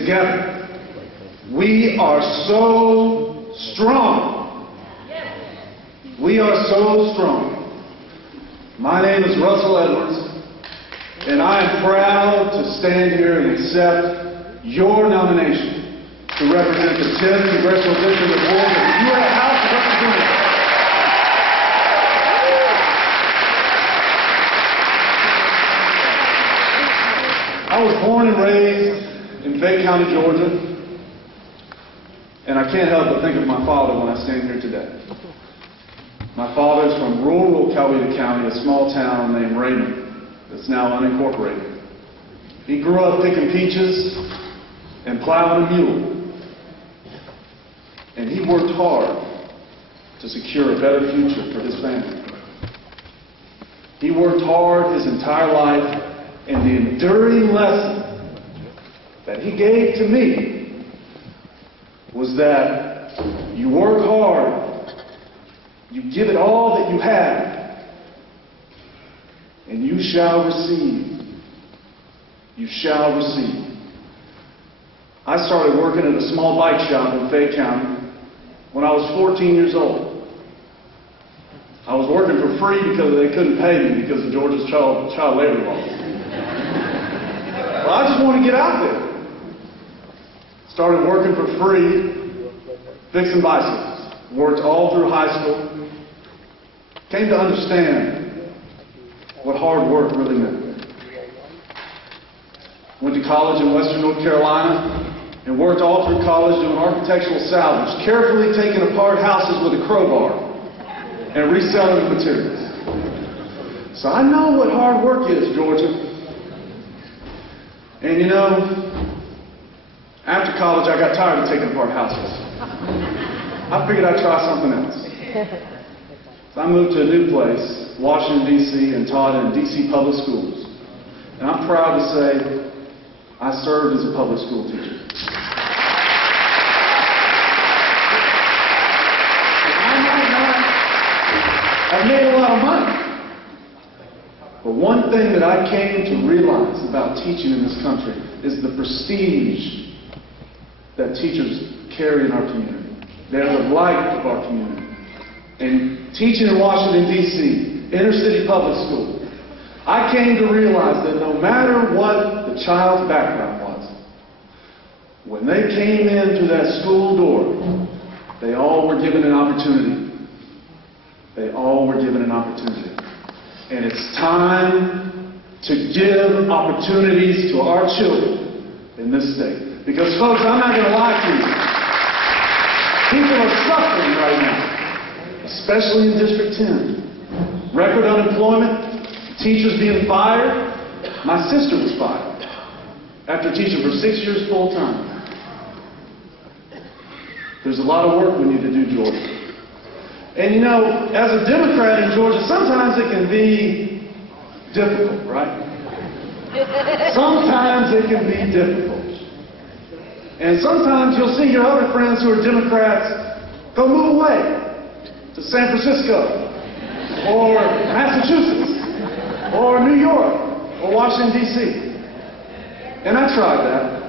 together. We are so strong. We are so strong. My name is Russell Edwards, and I am proud to stand here and accept your nomination to represent the 10th Congressional District of Florida in the U.S. House of Representatives. I was born and raised in Fayette County, Georgia, and I can't help but think of my father when I stand here today. My father is from rural Coweta County, a small town named Raymond that's now unincorporated. He grew up picking peaches and plowing a mule. And he worked hard to secure a better future for his family. He worked hard his entire life, and the enduring lesson that he gave to me was that you work hard, you give it all that you have, and you shall receive. You shall receive. I started working at a small bike shop in Fayette County when I was 14 years old. I was working for free because they couldn't pay me because of Georgia's child labor laws. Well, I just want to get out there. Started working for free, fixing bicycles. Worked all through high school. Came to understand what hard work really meant. Went to college in Western North Carolina and worked all through college doing architectural salvage, carefully taking apart houses with a crowbar and reselling the materials. So I know what hard work is, Georgia. And you know, after college I got tired of taking apart houses. I figured I'd try something else. So I moved to a new place, Washington, D.C., and taught in D.C. public schools. And I'm proud to say I served as a public school teacher. I might not have made a lot of money, but one thing that I came to realize about teaching in this country is the prestige that teachers carry in our community. They're the light of our community. And teaching in Washington, D.C., inner city public school, I came to realize that no matter what the child's background was, when they came in through that school door, they all were given an opportunity. They all were given an opportunity. And it's time to give opportunities to our children in this state. Because, folks, I'm not going to lie to you. People are suffering right now, especially in District 10. Record unemployment, teachers being fired. My sister was fired after teaching for 6 years full time. There's a lot of work we need to do, Georgia. And you know, as a Democrat in Georgia, sometimes it can be difficult, right? Sometimes it can be difficult. And sometimes you'll see your other friends who are Democrats go move away to San Francisco, or Massachusetts, or New York, or Washington, D.C. And I tried that.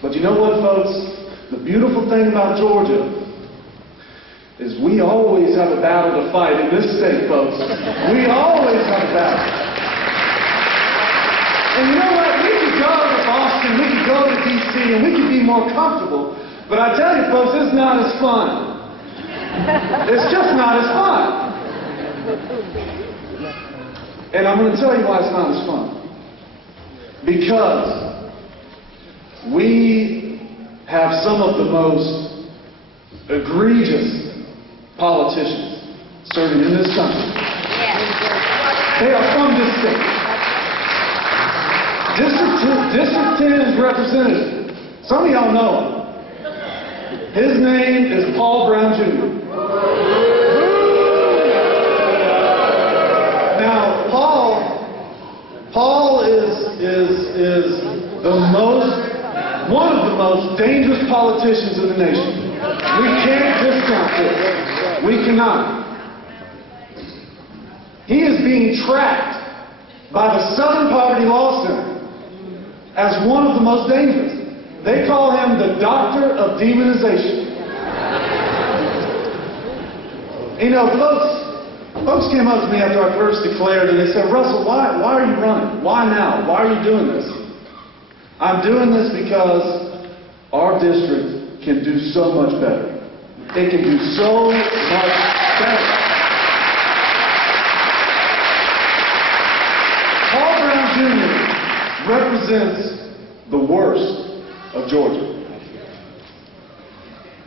But you know what, folks? The beautiful thing about Georgia is we always have a battle to fight in this state, folks. We always have a battle. And you know what? We could go to Boston, we could go to D.C., and we could be more comfortable. But I tell you, folks, it's not as fun. It's just not as fun. And I'm going to tell you why it's not as fun. Because we have some of the most egregious politicians serving in this country. They are from this state. District 10's representative. Some of y'all know him. His name is Paul Brown Jr. Now, Paul is one of the most dangerous politicians in the nation. We can't discount this. We cannot. He is being tracked by the Southern Poverty Law Center as one of the most dangerous. They call him the doctor of demonization. You know, folks came up to me after I first declared, and they said, Russell, why are you running? Why now? Why are you doing this? I'm doing this because our district can do so much better. It can do so much better. Paul Brown Jr. represents the worst of Georgia.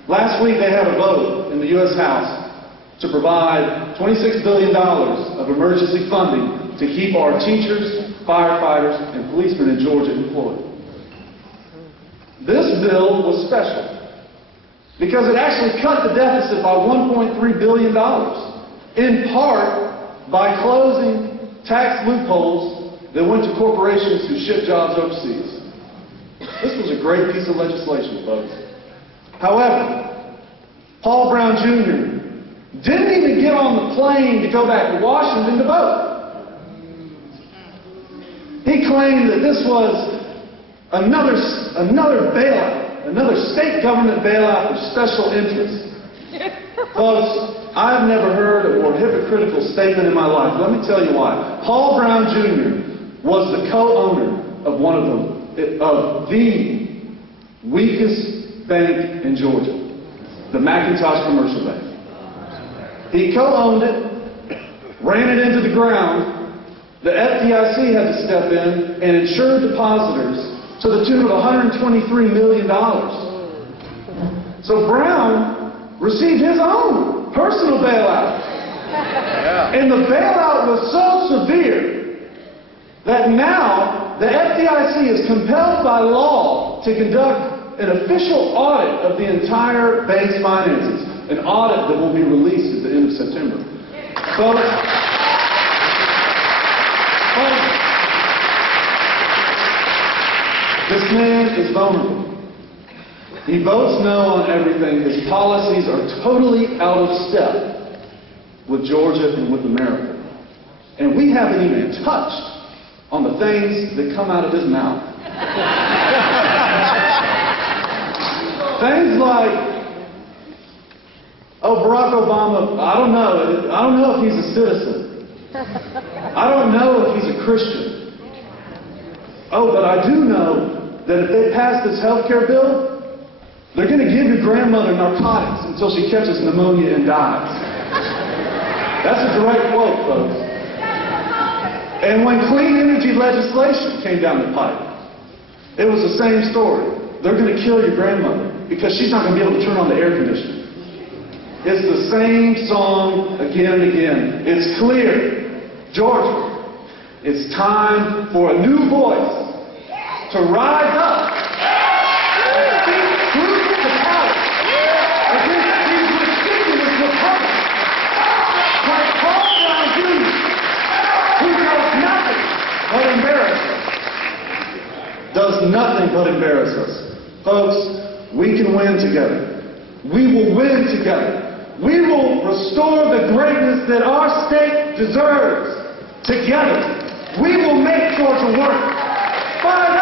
Last week they had a vote in the U.S. House to provide $26 billion of emergency funding to keep our teachers, firefighters, and policemen in Georgia employed. This bill was special because it actually cut the deficit by $1.3 billion, in part by closing tax loopholes that went to corporations who ship jobs overseas. This was a great piece of legislation, folks. However, Paul Brown Jr. didn't even get on the plane to go back to Washington to vote. He claimed that this was another bailout, another state government bailout for special interests. Folks, I've never heard a more hypocritical statement in my life. Let me tell you why. Paul Brown Jr. was the co-owner of the weakest bank in Georgia, the McIntosh Commercial Bank. He co-owned it, ran it into the ground. The FDIC had to step in and insure depositors to the tune of $123 million. So Brown received his own personal bailout. Yeah. And the bailout was so severe that now the FDIC is compelled by law to conduct an official audit of the entire bank's finances. An audit that will be released at the end of September. Folks, this man is vulnerable. He votes no on everything. His policies are totally out of step with Georgia and with America. And we haven't even touched on the things that come out of his mouth. Things like, oh, Barack Obama, I don't know if he's a citizen. I don't know if he's a Christian. Oh, but I do know that if they pass this health care bill, they're going to give your grandmother narcotics until she catches pneumonia and dies. That's a direct quote, folks. And when clean energy legislation came down the pipe, it was the same story. They're going to kill your grandmother because she's not going to be able to turn on the air conditioner. It's the same song again and again. It's clear. Georgia, it's time for a new voice to rise up and speak truth to power against these ridiculous Republicans like Paul Brown Jr., who does nothing but embarrass us. Does nothing but embarrass us. Folks, we can win together. We will win together. We will restore the greatness that our state deserves. Together, we will make Georgia work. Fight